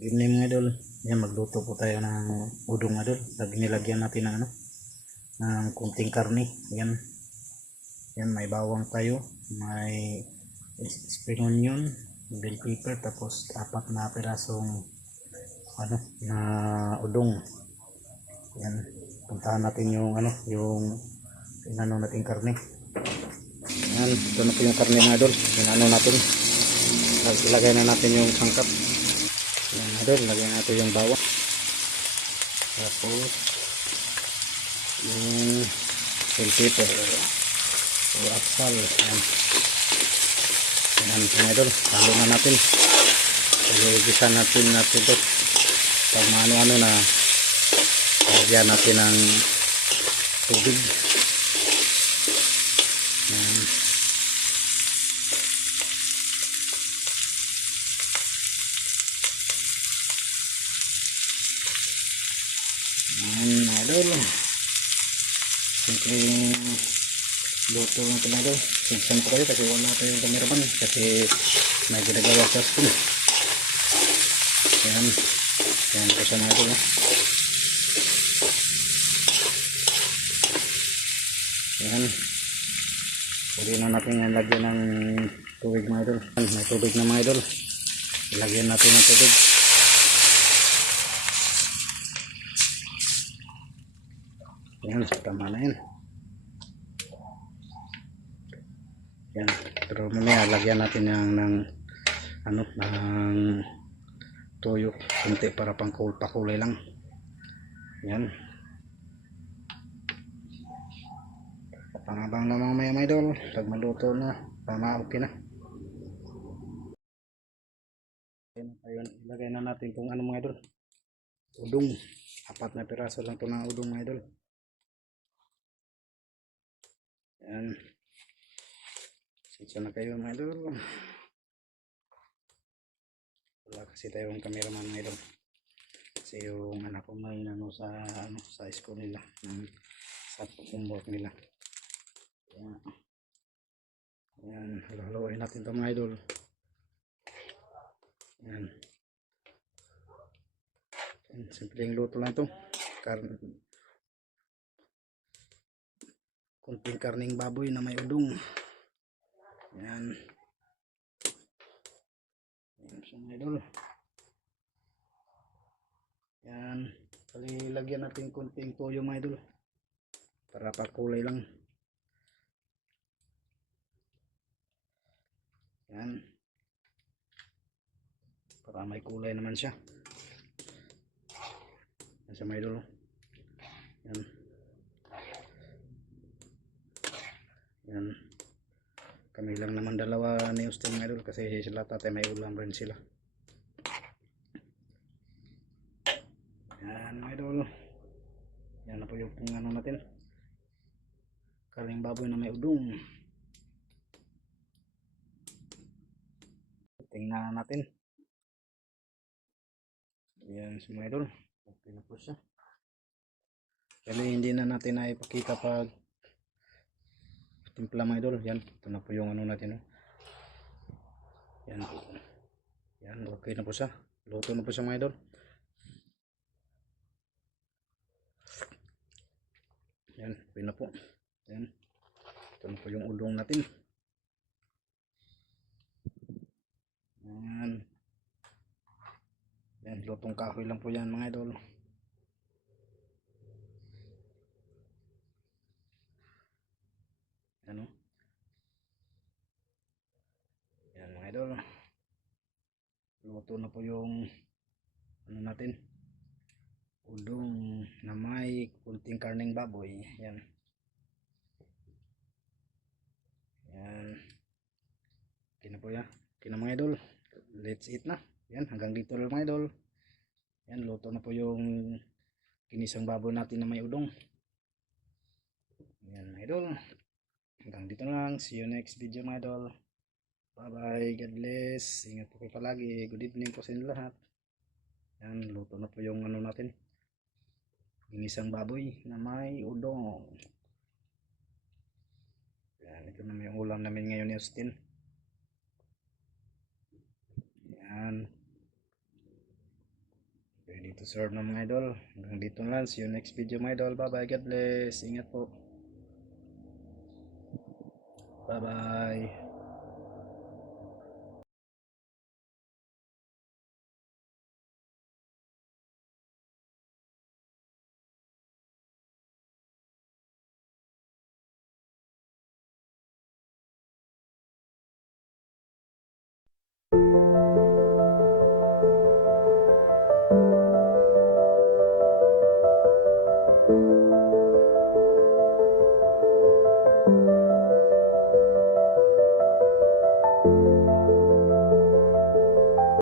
Good evening mga idol. Yan, magluto po tayo ng udong idol. Nilagyan natin ng ng kunting karne. Yan. Yan, may bawang tayo, may spring onion, bell pepper, tapos 4 na pirasong na udong. Yan. Puntahan natin yung inano natin karne. Yan, ito na po yung karne mga idol. Inano natin. Ilagay na natin yung sangkap. Yan idol, lagyan natin yung bawang. Tapos yung bell pepper o apsal. Yan. Yan mga idol, halo na natin. Igisa natin ito. Pag maano-ano na, lagyan natin ng tubig. Yan. Yan idol. Siyempre luto lang ito idol. Sigsan po kayo kasi wala tayong cameraman kasi may ginagawa sa school. Yan. Yan po sa mga idol. Yan. Pwede na natin yan lagyan ng tubig mga idol. May tubig na mga idol. Ilagyan natin ng tubig. Yan, tama na yan. Yan, pero mamaya lagyan natin ng toyo kunti para pakulay lang. Yan. Pangabang na mamaya mga idol. Pag maluto na, tama, okay na. Ayun, ilagay na natin kung ano mga idol. Udong. 4 na piraso lang ito ng udong mga idol. Yan. Sensya na kayo mga idol. Wala kasi tayong cameraman mga idol. Kasi yung anak ko may sa school nila. Sa homework nila. Yan. Yan. Halo-haloin natin ito mga idol. Yan. Yan. Simpleng luto lang ito. Kunting karning baboy na may udong. Yan. Yan siya mga idol. Yan. Lagyan natin kunting toyo mga idol. Para pakulay lang. Yan. Para may kulay naman siya. Yan siya mga idol. Yan. Yan. Kami lang naman dalawa ni Austin mga idol kasi sila tatay may ulam rin sila. Yan mga idol. Yan na po yung natin. Karning baboy na may udong. Tingnan natin. Yan si mga idol. Okay na po siya. Pero hindi na natin na ipakita pag timpla mga idol. Yan. Ito na po yung natin. Yan. Yan. Okay na po siya. Luto na po siya mga idol. Yan. Okay na po. Yan. Ito na po yung udong natin. Yan. Yan. Lutong kahoy lang po yan mga idol. Ano? Yan mga idol. Luto na po yung natin. Udong na may kunting karning baboy. Yan. Yan. Okay na po yan. Okay na mga idol. Let's eat na. Yan. Hanggang dito lang mga idol. Yan. Luto na po yung kinisang baboy natin na may udong. Yan mga idol. Hanggang dito lang. See you next video mga idol. Bye bye. God bless. Ingat po kayo palagi. Good evening po sa inyo lahat. Yan. Luto na po yung natin. Ginisang baboy na may udong. Yan, ito na yung ulam namin ngayon ni Austin. Yan. Ready to serve na mga idol. Hanggang dito lang. See you next video mga idol. Bye bye. God bless. Ingat po. Bye bye.